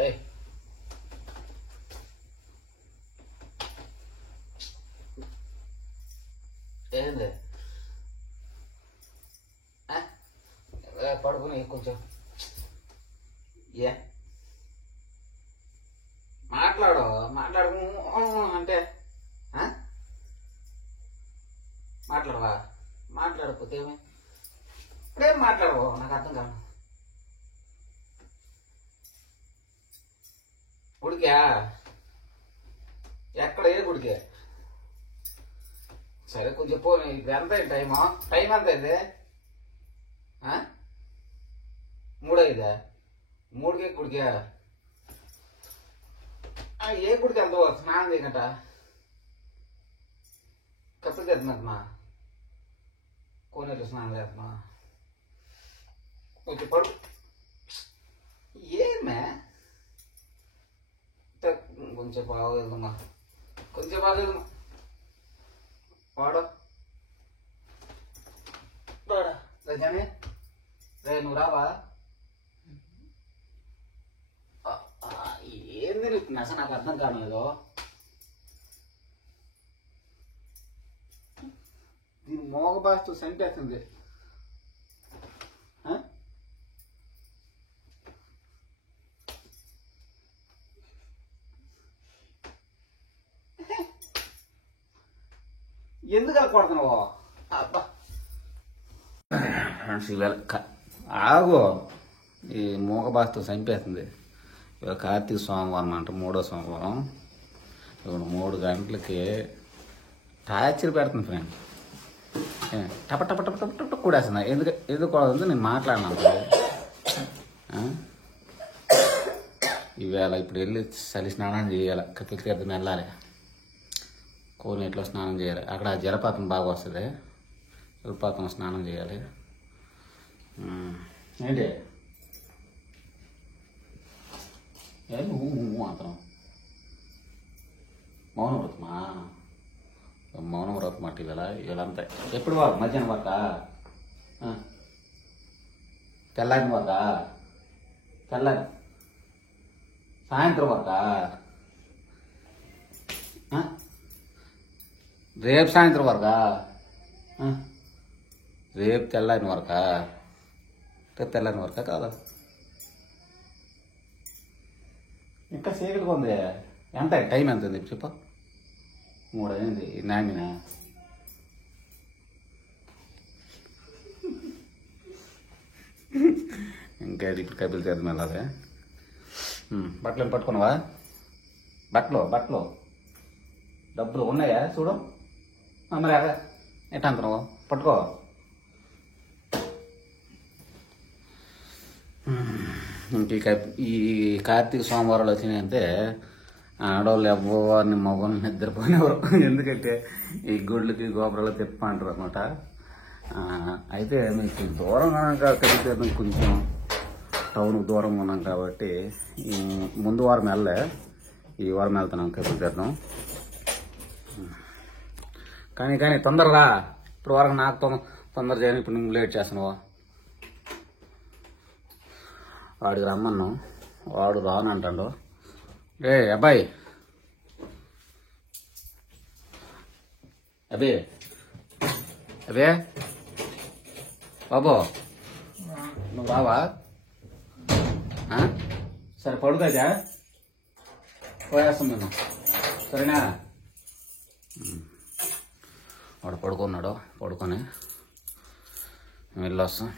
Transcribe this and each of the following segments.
ఏయ్ ఏంది పడుకుని కొంచెం ఏ మాట్లాడు అంటే మాట్లాడవా మాట్లాడకపోతే ఏమి ఇప్పుడేం మాట్లాడవు నాకు అర్థం కాదు గుడికా ఎక్కడ ఏ గుడికే సరే కొంచెం పోనీ ఇప్పుడు ఎంత అయింది టైం ఎంత అయింది 3 అయిందా 3కి గుడికా ఏ గుడికి ఎంత స్నానం చేయగట కప్పు తెస్తున్నట్టున్నా కోనేరు స్నానం చేస్తున్నా కొంచెం పడు ఏమే కొంచెం బాగోదమ్మా కొంచెం బాగోదమ్మా వాడు రజానే రే నువ్వు రావా ఏంది అసలు నాకు అర్థం కాలేదు దీని మోగ భాషతో సంటేస్తుంది ఎందుకు అలా కొడుతున్నావు అబ్బా ఆగు ఈ మూగ భాషతో చంపేస్తుంది ఇవాళ కార్తీక సోమవారం అంట 3వ సోమవారం ఇప్పుడు 3 గంటలకి టార్చర్ పెడుతుంది ఫ్రెండ్ టప టప టప టప టప కూడేస్తున్నా ఎందుకు కూడదు నేను మాట్లాడినా ఈవేళ ఇప్పుడు వెళ్ళి చలి స్నానం చేయాలి కపిల్ తీర్థం వెళ్ళాలి కోనేట్లో స్నానం చేయాలి అక్కడ జలపాతం బాగా వస్తుంది జలపాతం స్నానం చేయాలి ఏంటి అతను మౌన వ్రతమా మౌన వ్రతం అట్టి వీళ్ళంతా ఎప్పుడు వరకు మధ్యాహ్నం వరకా తెల్లారిన వరకా తెల్లారి సాయంత్రం వరకా రేపు సాయంత్రం వరకా రేపు తెల్లారిన వరకా రేపు తెల్లారిన వరకా కాదా ఇంకా చీకటిగా ఉంది ఎంత టైం ఎంత ఉంది చెప్ప 3 అయింది నామినా ఇంకా ఇప్పుడు కపిల్ తీర్థం వెళ్ళాలి బట్టలు ఏం పట్టుకున్నావా బట్టలు డబ్బులు ఉన్నాయా చూడు మరి అదే ఎట్లా అంటున్నావు పట్టుకో ఇంక ఈ కార్తీక సోమవారాలు వచ్చినాయంటే ఆడవాళ్ళు ఎవరిని మగవాళ్ళని నిద్రపోయినవారు ఎందుకంటే ఈ గుడ్లకి గోపురాలు తిప్ప అంటారు అనమాట అయితే మీకు దూరంగా కలిగితే కొంచెం టౌన్కి దూరంగా ఉన్నాం కాబట్టి ముందు వారం వెళ్ళే ఈ వారం వెళ్తున్నాం కపిల్ తీర్థం కానీ తొందరగా ఇప్పుడు వరకు నాకు తొందర చేయని ఇప్పుడు నువ్వు లేట్ చేస్తున్నావా వాడికి రమ్మన్నాం వాడు రానంటాడు ఏ అబ్బాయి అబే బాబు నువ్వు రావా సరే పడుకోదా పోయేస్తాం నేను సరేనా వాడు పడుకొని వెళ్ళొస్తాం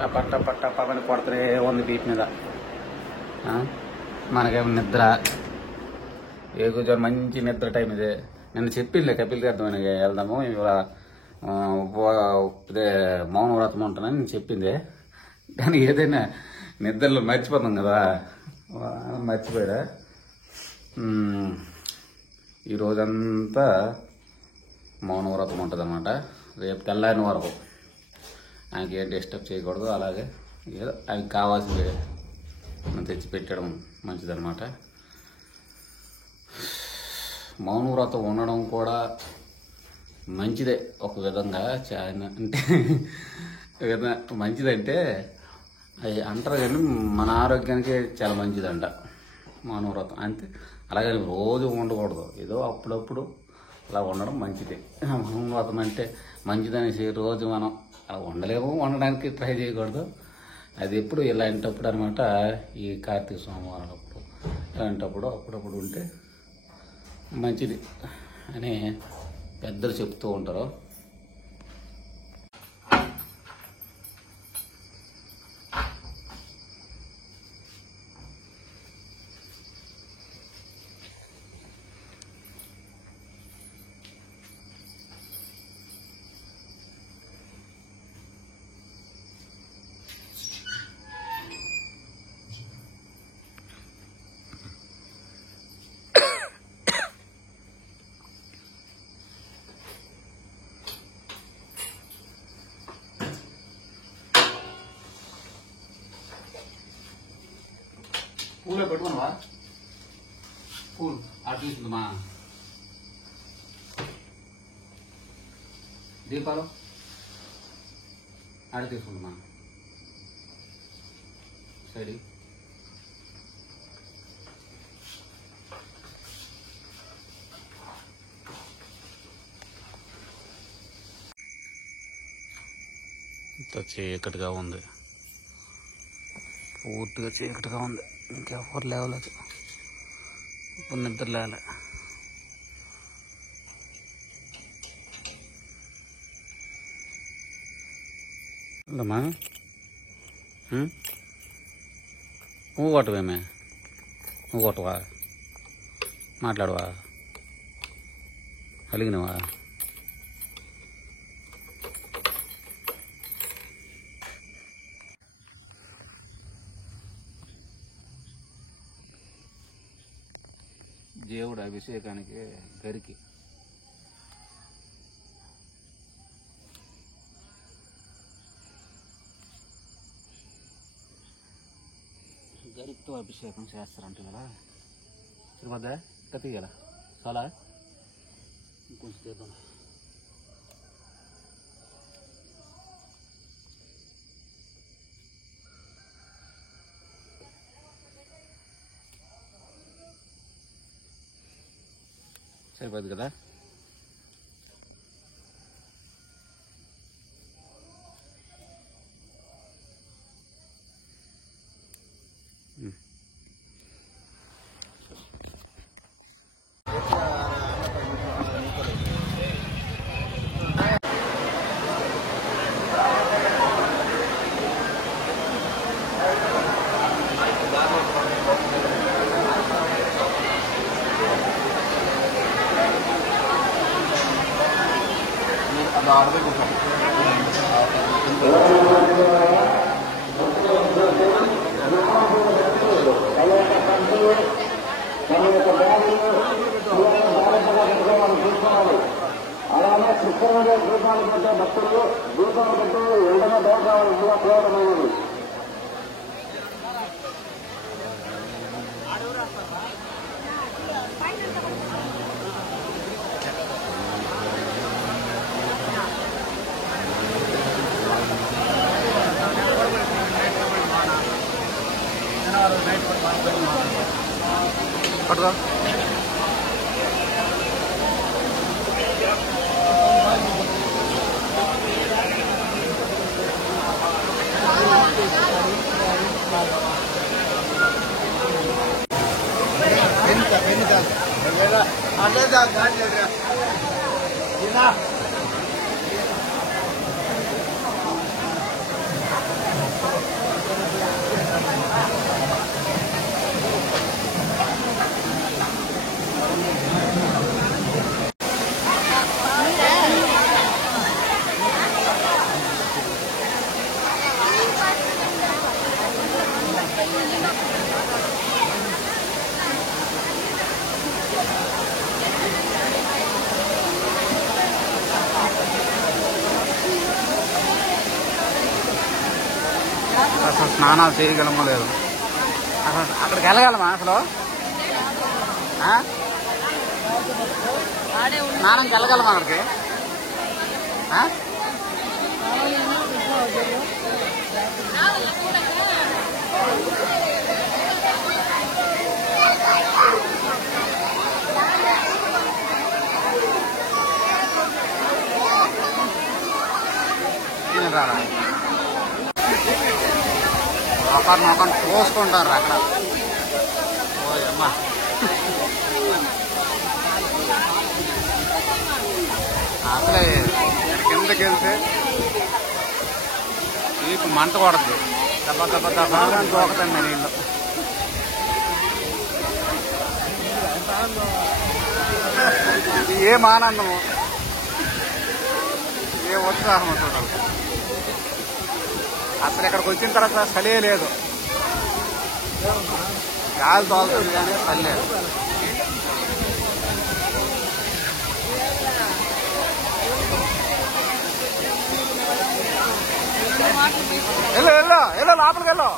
టప అని కొడతారే ఉంది బీట్ మీద మనకేమో నిద్ర ఏ కూర్చొని మంచి నిద్ర టైం ఇదే నిన్న చెప్పిందిలే కపిల్ తీర్థం వెళ్దాము ఇదే మౌన వ్రతం ఉంటానని నేను చెప్పింది కానీ ఏదైనా నిద్రలో మర్చిపోతాం కదా మర్చిపోయా ఈ రోజంతా మౌన వ్రతం ఉంటుంది అన్నమాట రేపు తెల్లారిన వరకు ఆయనకి ఏం డిస్టర్బ్ చేయకూడదు అలాగే ఏదో ఆయనకి కావాల్సింది మనం తెచ్చి పెట్టడం మంచిదన్నమాట మౌన వ్రతం ఉండడం కూడా మంచిదే ఒక విధంగా. చాలా అంటే మంచిదంటే అది అంటారు కానీ మన ఆరోగ్యానికి చాలా మంచిదంట మౌనవ్రతం. అంతే, అలాగే రోజు ఉండకూడదు, ఏదో అప్పుడప్పుడు అలా ఉండడం మంచిదే. మౌనవ్రతం అంటే మంచిదనేసి రోజు మనం అలా ఉండలేము, ఉండడానికి ట్రై చేయకూడదు. అది ఎప్పుడు ఇలాంటప్పుడు అనమాట, ఈ కార్తీక సోమవారాలప్పుడు ఇలాంటప్పుడు అప్పుడప్పుడు ఉంటే మంచిది అని పెద్దలు చెప్తూ ఉంటారు. పూలే పెట్టుకున్నావా? పూలు అటు తీసుకుందామా? దీపాలు ఆడ తీసుకుందామా? సరే, ఇంత చీకటిగా ఉంది, పూర్తిగా చీకటిగా ఉంది. ఇంకెవరు లేవలేదు, ఇప్పుడు నిద్ర లేలే. అమ్మా నువ్వు కొట్టవేమే? నువ్వు కొట్టవా? మాట్లాడవా? అలిగినవా? దేవుడు అభిషేకానికి గరికి గరికతో అభిషేకం చేస్తారంట కదా. తిరుమద తీయాల చాలా ఇంకొంచెం తీద్దాం. సరిపోద్ది కదా. అలానే కృష్ణుడు దీపాలు పెట్టే భక్తులు దీపాలు పెట్టి ఎండన దోషాలు ఉపయోగమైనది. పట్టుకో అసలు స్నానాలు చేయగలమో లేదు, అసలు అక్కడికి వెళ్ళగలమా? అసలు స్నానంకి వెళ్ళగలమా? అక్కడికి రారా ఒకరినొకరిని పోసుకుంటారు అక్కడ. ఓయమ్మా అసలే కిందకి వెళ్తే వీపు మంట కొడద్దు. దెబ్బ దెబ్బ దెబ్బ దూకతండి నీళ్ళు. ఏం ఆనందము, ఏ ఉత్సాహం చూడాలి. అసలు ఇక్కడికి వచ్చిన తర్వాత చలే లేదు, గాలి తోలుతుంది కానీ చలి లేదు. వెళ్ళు వెళ్ళు వెళ్ళు లోపలికి వెళ్ళు.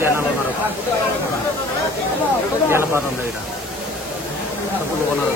జనాలు ఉన్నారు, జలపాతం ఉంది ఇక్కడ. డబ్బులు కొన్నారు,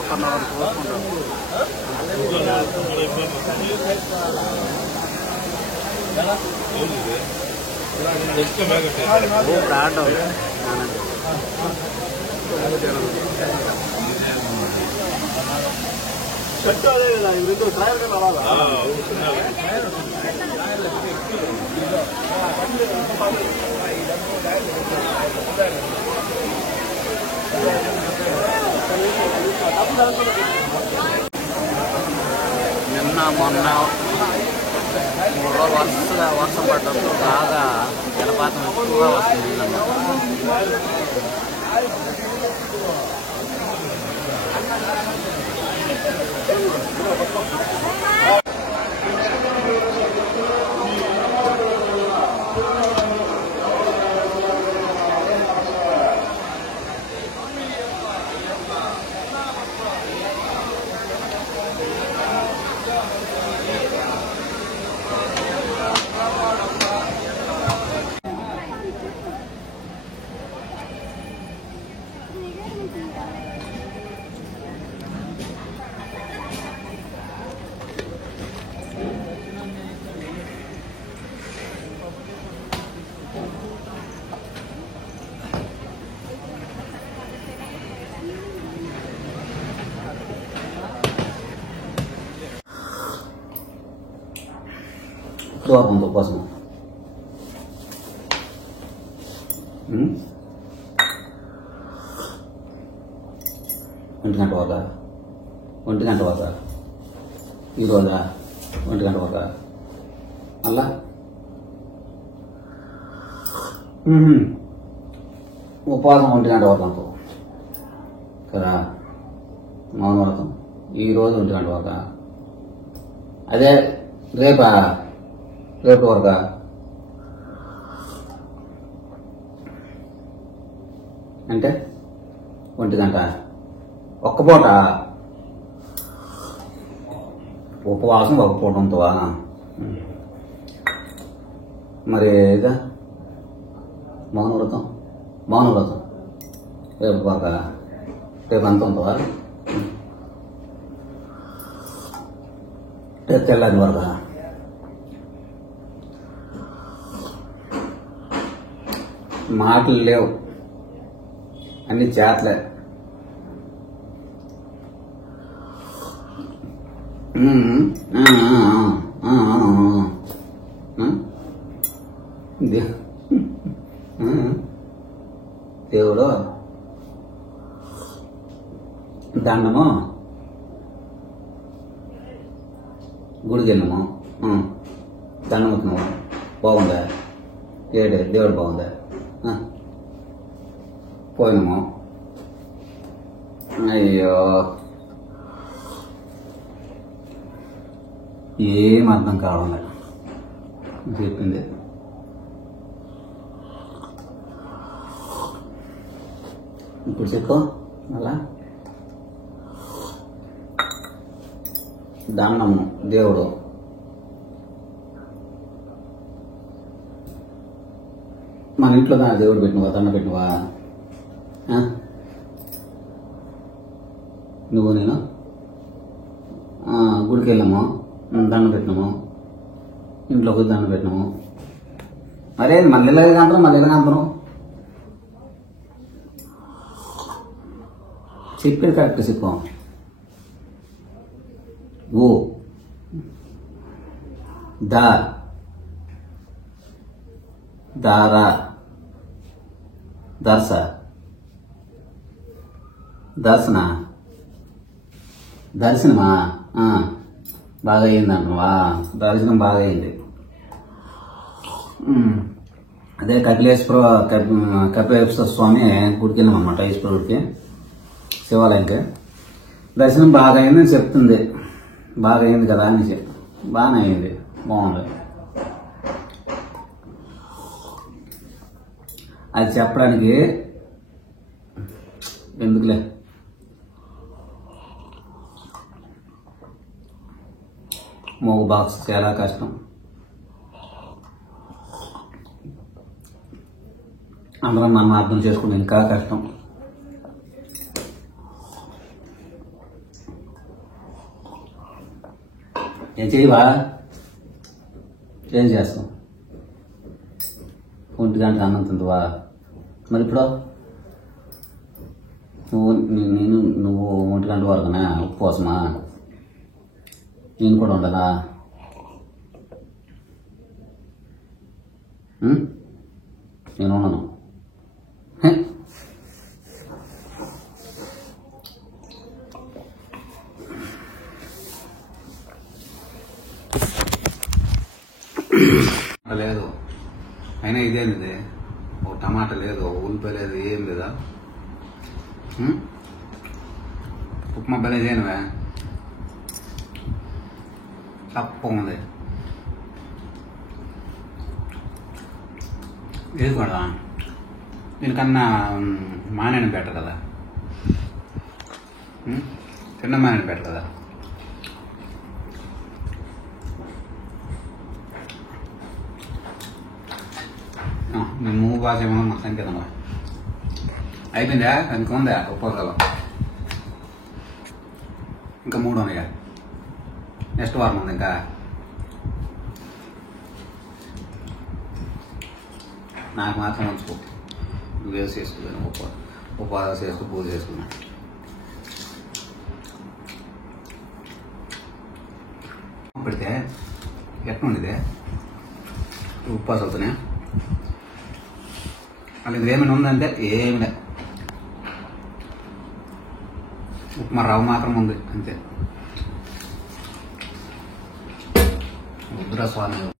ఒకరినొకరు కోసుకుంటారు. ఆడడం నిన్న మొన్న 3 రోజులు వరుసగా వర్షం పడడంతో బాగా జలపాతం ఎక్కువగా వస్తుంది నీళ్ళన్నమాట. శుక్రవారంతో కోసం 1 గంట వరకు 1 గంట వరకు ఈరోజా 1 గంట వరకు అలా ఉపవాసం 1 గంట వరకు అనుకో కదా, మౌన వ్రతం ఈరోజు 1 గంట వరకు. అదే రేపు వరకు అంటే 1 గంట ఒక్క పూట ఉపవాసం, ఒక పూట ఉంటుందా? మరి ఇదా మౌన వ్రతం రేపు వరకు, రేపు అంత ఉంటుందా? రేపు తెల్లారి వరకు. మాటలు లేవు, అన్ని చేతలే. దేవుడు దండము, గుడికి వెళ్ళాము, దండం వచ్చినాము, బాగుందా? ఏడే దేవుడు బాగుందా? పోయినాము. అయ్యో ఏం అర్థం కావాలి చెప్పింది. ఇప్పుడు చెప్పు అలా. దండము దేవుడు, మన ఇంట్లో దేవుడు పెట్టినవా? దండ పెట్టినవా? నువ్వు నేను గుడికి వెళ్ళాము, దండం పెట్టినాము, ఇంట్లోకి దండం పెట్టినాము. మరే మళ్ళీ ఇలాగంటారు చెప్పేది కరెక్ట్ చెప్పు. ఓ దారా దర్శనమా? బాగా అయింది అంటున్నావా? దర్శనం బాగా అయింది. అదే కపిలేశ్వర స్వామి గుడికి వెళ్ళాం అనమాట, ఈశ్వరుడికి, శివాలయంకి. దర్శనం బాగా అయిందని చెప్తుంది. బాగా అయింది కదా అని బాగానే అయింది, బాగుంది. అది చెప్పడానికి ఎందుకులే. మోగ బాక్స్ చాలా కష్టం. అందరం మనం అర్థం చేసుకుంటే ఇంకా కష్టం. ఏం చేయవా? ఏం చేస్తాం? 1 గంట అన్నం తింటువా? మరి ఇప్పుడు నువ్వు 1 గంట వరకునా ఉపవాసమా? నేను కూడా ఉండాలా? నేను ఉండను. లేదు, అయినా ఇదేంది? ఒక టమాటా లేదు, ఒక ఉల్లిపాయ లేదు, ఏం లేదా? ఉప్మా భలే చేయనువే, తప్పగా ఉంది. ఇది కూడా దీనికన్నా మానేని బెటర్ కదా, చిన్న మానేని బెటర్ కదా. మేము బాగా చేయమన్నా మొత్తం కదా అయిపోయిందా? అందుకు ఉందా ఉపవాసాలు? ఇంకా 3 ఉన్నాయా? నెక్స్ట్ వారం ఉంది ఇంకా. నాకు మాత్రం ఉంచుకో, వేసి చేసుకున్నాను, ఉపవాసాలు చేసుకుని పూజ చేసుకున్నాను. పెడితే ఎట్లా ఉండేది? ఉప్పు అసలుతోనే అలా ఇది ఏమైనా ఉందంటే ఏమి లే, ఉప్మా రవ్వ మాత్రం ఉంది అంతే. వద్దురా స్వామి.